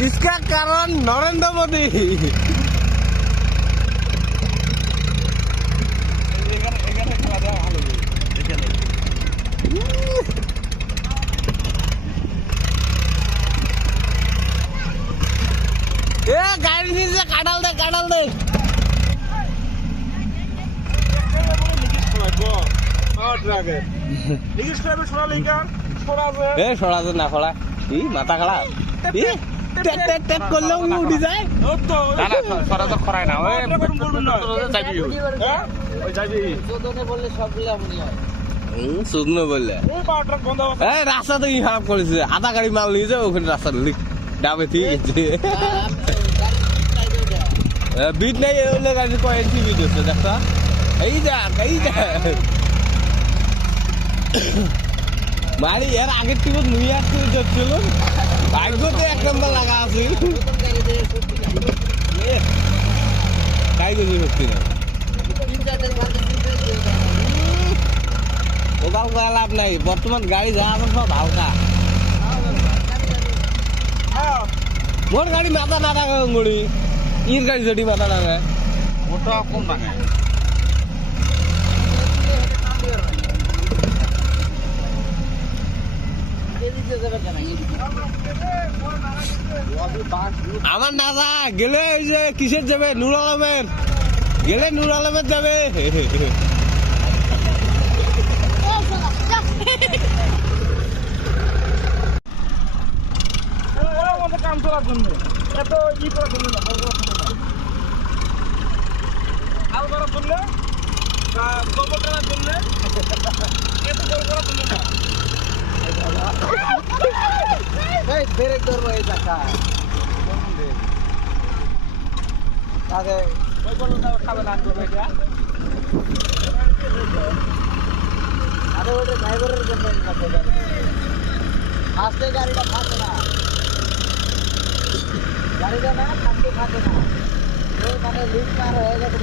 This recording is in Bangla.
इसका कारण नरेंद्र मोदी। गाड़ी नीचे काटल दे সরাজে না খোলা কি মাথা খাড়া করলেও উঠি যায় সরাজ খরায় না সুদন বললে রাস্তা তো খারাপ করেছে আধা গাড়ি মাল নিয়ে যাও ওখানে রাস্তা ডাবে ঠিক আছে বিট নাই এলে গাড়ি কয়েন্সি বিট হচ্ছে দেখা এই যা মারি এর আগের থেকে নুই আসতে যাচ্ছিল ভাগ্যতে এক নম্বর লাগা আছে তাই গেছি সত্যি না ওগাল লাভ নাই বর্তমান গাড়ি যা আছে সব হালকা মোর গাড়ি মাথা না থাকে গড়ি ইর গাড়ি যদি মাথা থাকে ওটা কম থাকে আমার নাজা গেলে ওই যে কিসের যাবে নুর আলমের গেলে নুর আলমের যাবে কাম করার জন্য এত ই করার জন্য না হাল করার জন্য গোবর করার জন্য এত গোল করার জন্য না ব্রেক ধরবো এই চাকা আগে ওই বলুন খাবে না করবে এটা আরে ওটা ড্রাইভারের জন্য আস্তে গাড়িটা ফাঁকে না গাড়িটা না থাকতে থাকে না মানে লিক পার হয়ে গেছে